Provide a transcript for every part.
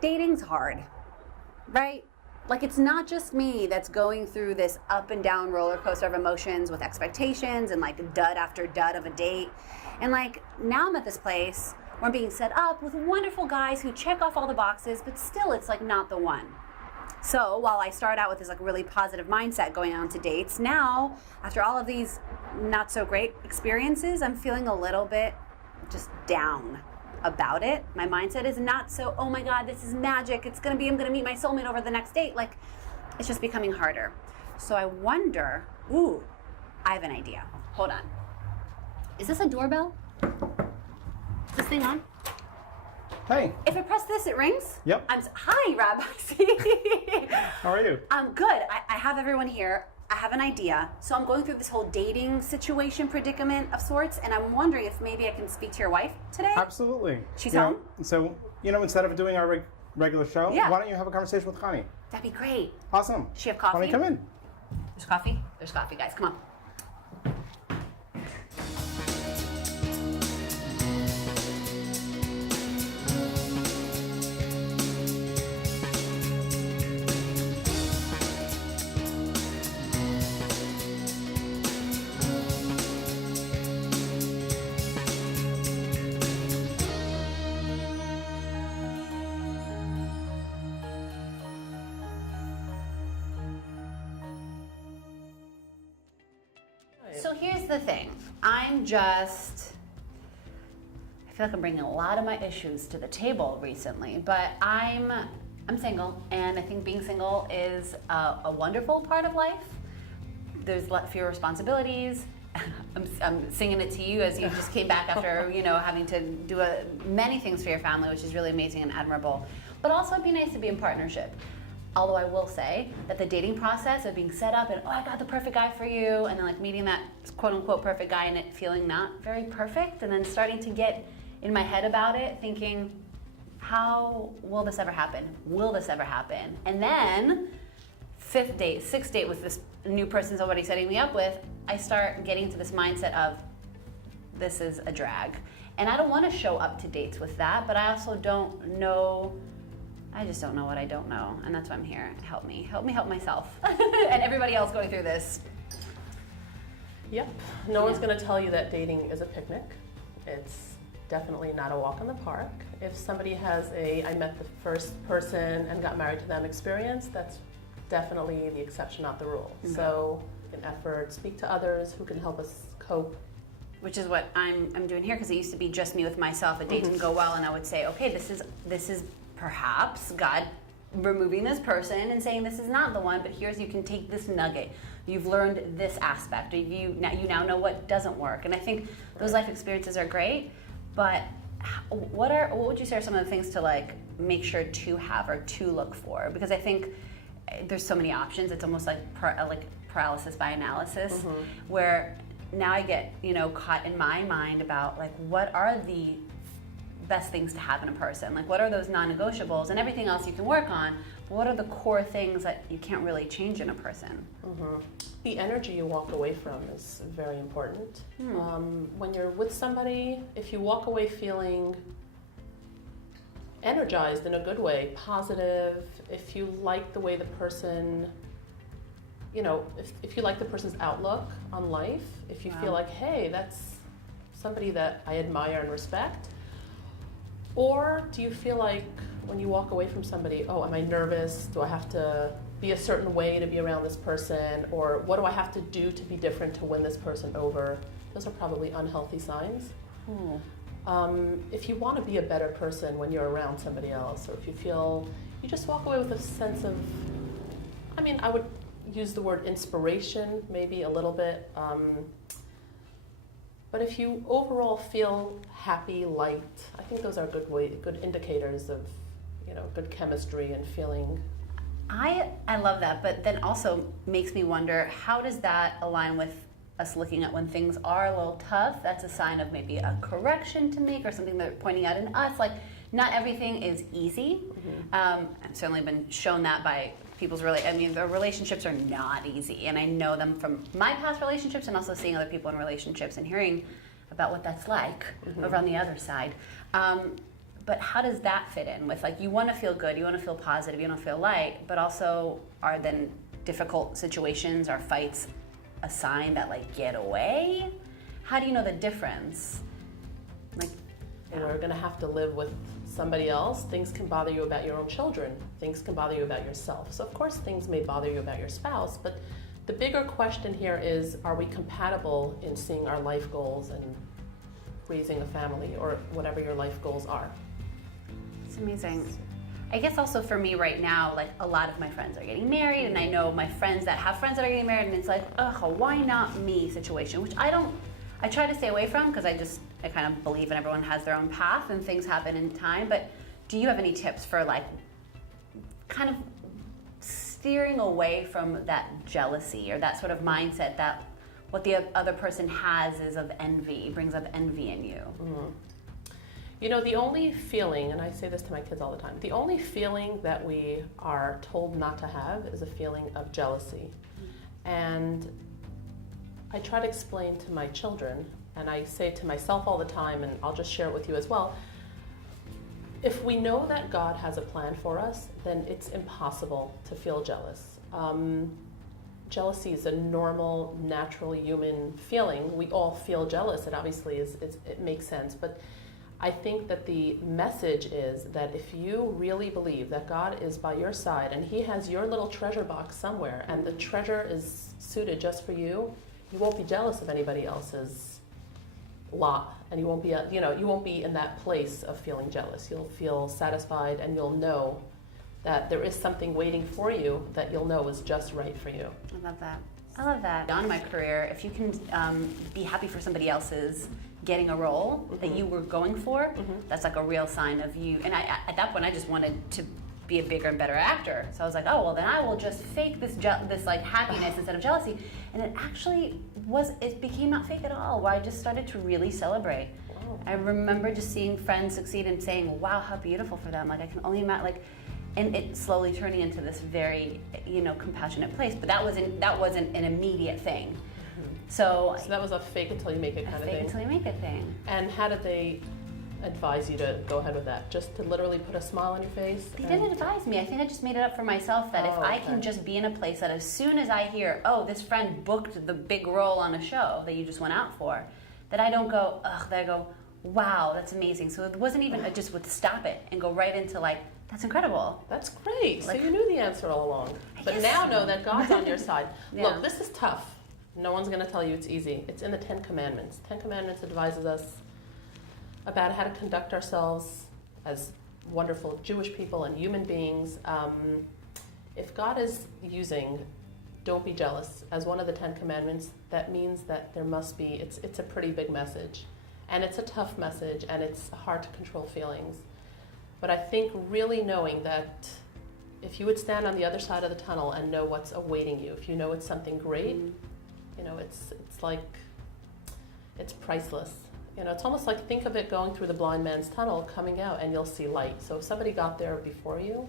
dating's hard, right? Like, it's not just me that's going through this up and down roller coaster of emotions with expectations and like dud after dud of a date. And like, now I'm at this place where I'm being set up with wonderful guys who check off all the boxes, but still it's like not the one. So while I start out with this like really positive mindset going on to dates, now after all of these not so great experiences, I'm feeling a little bit just down about it. My mindset is not so, oh my God, this is magic. I'm gonna meet my soulmate over the next date. Like, it's just becoming harder. So I wonder, I have an idea. Hold on. Is this a doorbell? Is this thing on? Hey. If I press this, it rings? Yep. Hi, Rabbi. How are you? I'm good. I have everyone here. I have an idea. So I'm going through this whole dating situation predicament of sorts, and I'm wondering if maybe I can speak to your wife today? Absolutely. She's home? So, instead of doing our regular show, Yeah. why don't you have a conversation with Connie? That'd be great. Awesome. Does she have coffee? Connie, come in. There's coffee? There's coffee, guys. Come on. So here's the thing. I feel like I'm bringing a lot of my issues to the table recently, but I'm single, and I think being single is a wonderful part of life. There's fewer responsibilities. I'm singing it to you as you just came back after having to do many things for your family, which is really amazing and admirable. But also, it'd be nice to be in partnership. Although I will say that the dating process of being set up and, I got the perfect guy for you, and then like meeting that quote unquote perfect guy and it feeling not very perfect, and then starting to get in my head about it, thinking, how will this ever happen? Will this ever happen? And then sixth date with this new person's already setting me up with, I start getting into this mindset of, this is a drag. And I don't want to show up to dates with that, but I also don't know, I just don't know what I don't know, and that's why I'm here. Help me help myself, and everybody else going through this. Yep, no one's gonna tell you that dating is a picnic. It's definitely not a walk in the park. If somebody has I met the first person and got married to them experience, that's definitely the exception, not the rule. Mm-hmm. So, an effort, speak to others who can help us cope. Which is what I'm doing here, because it used to be just me with myself. A date didn't go well, and I would say, okay, this is perhaps God removing this person and saying this is not the one, but you can take this nugget. You've learned this aspect. You now know what doesn't work. And I think those life experiences are great, but what would you say are some of the things to like make sure to have or to look for? Because I think there's so many options. It's almost like paralysis by analysis, where now I get caught in my mind about like, what are the best things to have in a person? Like, what are those non-negotiables? And everything else you can work on, but what are the core things that you can't really change in a person? The energy you walk away from is very important. When you're with somebody, if you walk away feeling energized in a good way, positive, if you like the way the person, if you like the person's outlook on life, if you feel like, hey, that's somebody that I admire and respect. Or do you feel like when you walk away from somebody, am I nervous? Do I have to be a certain way to be around this person? Or what do I have to do to be different to win this person over? Those are probably unhealthy signs. If you want to be a better person when you're around somebody else, or if you feel, you just walk away with a sense of, I would use the word inspiration maybe a little bit. But if you overall feel happy, light, I think those are good indicators of, good chemistry and feeling. I love that, but then also makes me wonder, how does that align with us looking at when things are a little tough? That's a sign of maybe a correction to make or something they're pointing out in us. Like, not everything is easy. I've certainly been shown that by people's the relationships are not easy, and I know them from my past relationships and also seeing other people in relationships and hearing about what that's like over on the other side. But but how does that fit in with, like, you want to feel good, you want to feel positive, you want to feel light, but also are then difficult situations or fights a sign that, like, get away? How do you know the difference? Like, And we're going to have to live with somebody else. Things can bother you about your own children. Things can bother you about yourself. So of course things may bother you about your spouse, but the bigger question here is, are we compatible in seeing our life goals and raising a family or whatever your life goals are? it's amazing. I guess also for me right now, like, a lot of my friends are getting married, and I know my friends that have friends that are getting married, and it's like, ugh, why not me situation, which I try to stay away from, because I kind of believe in everyone has their own path and things happen in time. But do you have any tips for, like, kind of steering away from that jealousy or that sort of mindset that what the other person has is of envy, brings up envy in you? Mm-hmm. You know, the only feeling, and I say this to my kids all the time, the only feeling that we are told not to have is a feeling of jealousy. And I try to explain to my children, and I say to myself all the time, and I'll just share it with you as well, if we know that God has a plan for us, then it's impossible to feel jealous. Jealousy is a normal, natural human feeling. We all feel jealous. It obviously it makes sense. But I think that the message is that if you really believe that God is by your side and He has your little treasure box somewhere, and the treasure is suited just for you, you won't be jealous of anybody else's lot, and you won't be in that place of feeling jealous. You'll feel satisfied, and you'll know that there is something waiting for you that you'll know is just right for you. I love that. I love that. On my career, if you can be happy for somebody else's getting a role that you were going for, that's like a real sign of you. And at that point, I just wanted to be a bigger and better actor. So I was like, oh, well, then I will just fake this like happiness instead of jealousy. And it became not fake at all, where I just started to really celebrate. Wow. I remember just seeing friends succeed and saying, wow, how beautiful for them. Like, I can only imagine, like, and it slowly turning into this very, compassionate place. But that wasn't an immediate thing. So that was a fake until you make it kind of thing. Fake until you make it thing. And how did they advise you to go ahead with that? Just to literally put a smile on your face? They didn't advise me. I think I just made it up for myself that if I can just be in a place that as soon as I hear, oh, this friend booked the big role on a show that you just went out for, that I don't go, ugh, that I go, wow, that's amazing. So it wasn't even just would stop it and go right into, like, that's incredible. That's great. Like, so you knew the answer all along. But now know that God's on your side. Yeah. Look, this is tough. No one's going to tell you it's easy. It's in the 10 Commandments. 10 Commandments advises us about how to conduct ourselves as wonderful Jewish people and human beings. If God is using don't be jealous as one of the 10 Commandments, that means that there must be, it's a pretty big message. And it's a tough message, and it's hard to control feelings. But I think really knowing that if you would stand on the other side of the tunnel and know what's awaiting you, if you know it's something great, it's like, it's priceless. It's almost like, think of it going through the blind man's tunnel, coming out, and you'll see light. So if somebody got there before you,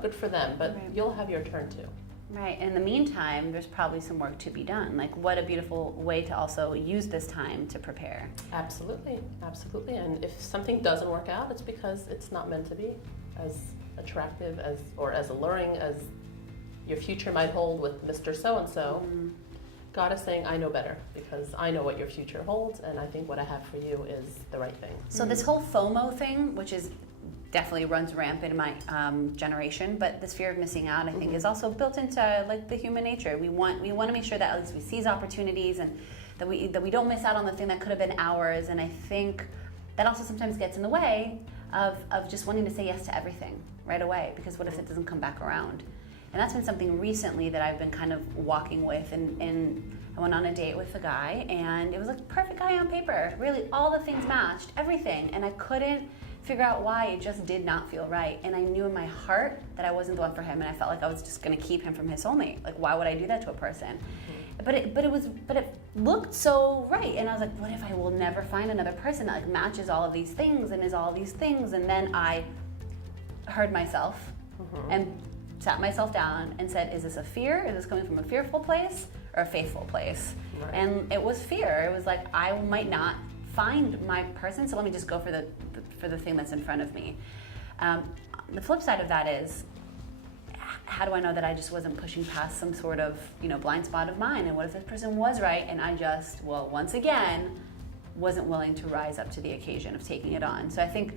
good for them, but Right. You'll have your turn too. Right. In the meantime, there's probably some work to be done. Like, what a beautiful way to also use this time to prepare. Absolutely, absolutely. And if something doesn't work out, it's because it's not meant to be as attractive or as alluring as your future might hold with Mr. So-and-so. God is saying, I know better, because I know what your future holds, and I think what I have for you is the right thing. So this whole FOMO thing, which is definitely runs rampant in my generation, but this fear of missing out, I think, is also built into, like, the human nature. We want to make sure that at least we seize opportunities, and that we don't miss out on the thing that could have been ours. And I think that also sometimes gets in the way of just wanting to say yes to everything right away, because what if it doesn't come back around? And that's been something recently that I've been kind of walking with, and I went on a date with a guy, and it was like a perfect guy on paper. Really, all the things matched, everything, and I couldn't figure out why. It just did not feel right. And I knew in my heart that I wasn't the one for him, and I felt like I was just gonna keep him from his soulmate. Like, why would I do that to a person? But it looked so right, and I was like, what if I will never find another person that, like, matches all of these things and is all these things? And then I heard myself and sat myself down and said, is this a fear? Is this coming from a fearful place or a faithful place? Right. And it was fear. It was like, I might not find my person, so let me just go for the thing that's in front of me. The flip side of that is, how do I know that I just wasn't pushing past some sort of, blind spot of mine? And what if this person was right and I just, once again, wasn't willing to rise up to the occasion of taking it on? So I think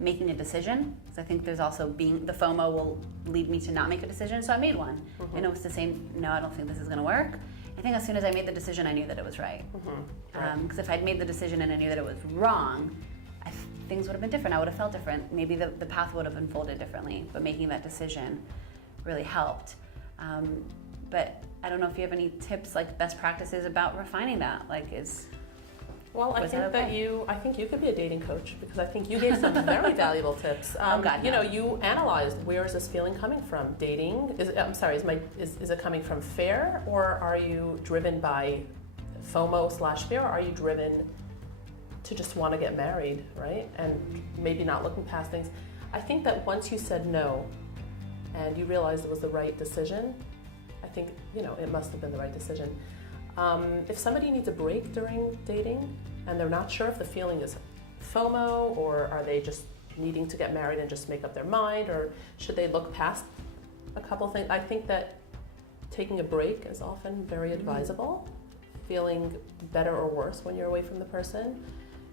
making a decision, because I think there's also the FOMO will lead me to not make a decision. So I made one. And it was to say, no, I don't think this is going to work. I think as soon as I made the decision, I knew that it was right. Because if I'd made the decision and I knew that it was wrong, things would have been different. I would have felt different. Maybe the path would have unfolded differently. But making that decision really helped. But I don't know if you have any tips, like best practices about refining that. Well, I think you could be a dating coach, because I think you gave some very valuable tips. You analyzed, where is this feeling coming from? Dating? Is it coming from fear, or are you driven by FOMO/fear? Or are you driven to just want to get married, right? And maybe not looking past things. I think that once you said no, and you realized it was the right decision, I think it must have been the right decision. If somebody needs a break during dating and they're not sure if the feeling is FOMO, or are they just needing to get married and just make up their mind, or should they look past a couple things? I think that taking a break is often very advisable. Feeling better or worse when you're away from the person.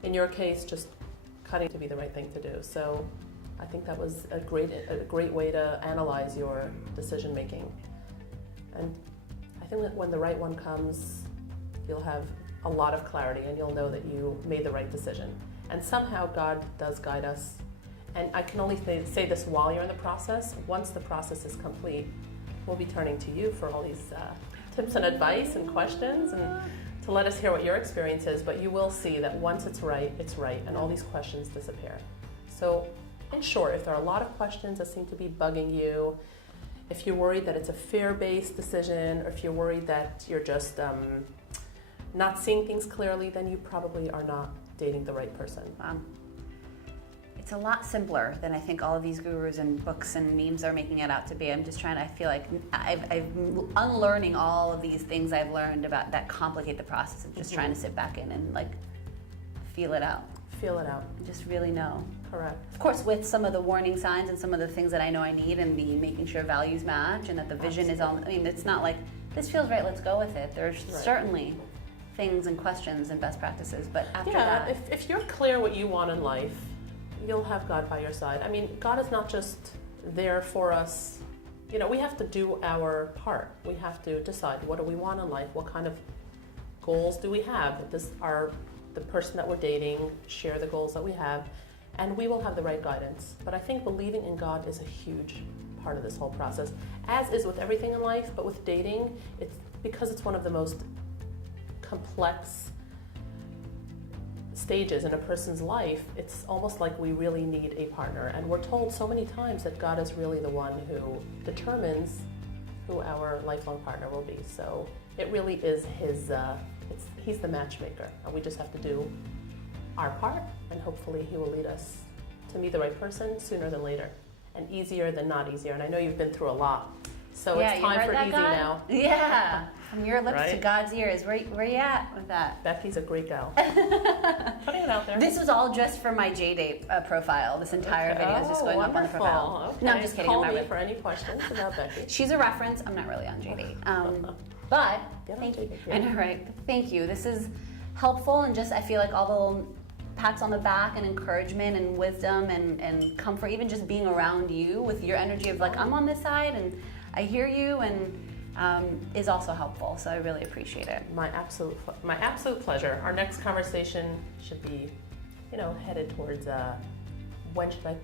In your case, just cutting to be the right thing to do. So I think that was a great way to analyze your decision making. And I think that when the right one comes, you'll have a lot of clarity and you'll know that you made the right decision. And somehow God does guide us. And I can only say this while you're in the process. Once the process is complete, we'll be turning to you for all these tips and advice and questions, and to let us hear what your experience is. But you will see that once it's right, and all these questions disappear. So in short, if there are a lot of questions that seem to be bugging you, if you're worried that it's a fear-based decision, or if you're worried that you're just not seeing things clearly, then you probably are not dating the right person. It's a lot simpler than I think all of these gurus and books and memes are making it out to be. I feel like I'm unlearning all of these things I've learned about that complicate the process of just trying to sit back in and feel it out. Feel it out. Just really know. Correct. Of course, with some of the warning signs and some of the things that I know I need, and the making sure values match and that the vision is on. It's not like, this feels right, let's go with it. There's certainly things and questions and best practices, but after that. If you're clear what you want in life, you'll have God by your side. God is not just there for us. We have to do our part. We have to decide, what do we want in life? What kind of goals do we have? Are the person that we're dating share the goals that we have? And we will have the right guidance. But I think believing in God is a huge part of this whole process, as is with everything in life. But with dating, because it's one of the most complex stages in a person's life, it's almost like we really need a partner. And we're told so many times that God is really the one who determines who our lifelong partner will be. So it really is he's the matchmaker, and we just have to do our part, and hopefully he will lead us to meet the right person sooner than later, and easier than not easier. And I know you've been through a lot, so it's time for easy now. Yeah, from your lips to God's ears. Where you at with that? Becky's a great gal. Putting it out there. This was all just for my J-Date profile. This entire video is just going up on the profile. Okay. No, I'm just kidding. Call me for any questions about Becky. She's a reference. I'm not really on J-Date. But thank you. I know, right? Thank you. This is helpful, and just I feel like all the little pats on the back and encouragement and wisdom and comfort, even just being around you with your energy of I'm on this side and I hear you, and is also helpful. So I really appreciate it. My absolute pleasure. Our next conversation should be, headed towards when should I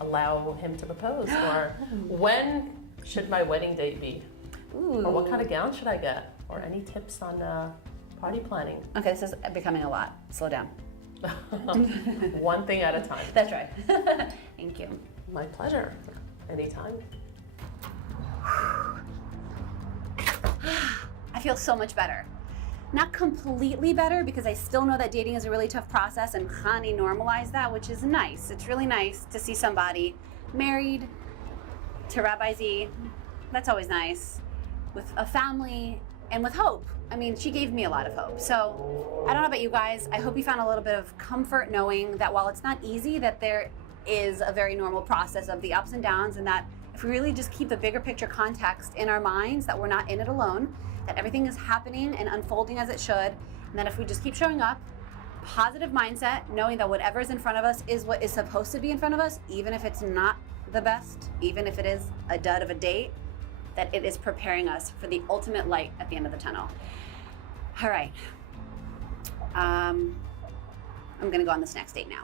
allow him to propose, or when should my wedding date be? Ooh. Or what kind of gown should I get? Or any tips on party planning? Okay, this is becoming a lot. Slow down. One thing at a time. That's right. Thank you. My pleasure. Anytime. I feel so much better. Not completely better, because I still know that dating is a really tough process, and Hani normalized that, which is nice. It's really nice to see somebody married to Rabbi Z. That's always nice. With a family, and with hope. I mean, she gave me a lot of hope. So I don't know about you guys. I hope you found a little bit of comfort knowing that while it's not easy, that there is a very normal process of the ups and downs, and that if we really just keep the bigger picture context in our minds, that we're not in it alone, that everything is happening and unfolding as it should, and that if we just keep showing up, positive mindset, knowing that whatever is in front of us is what is supposed to be in front of us, even if it's not the best, even if it is a dud of a date, that it is preparing us for the ultimate light at the end of the tunnel. All right. I'm gonna go on this next date now.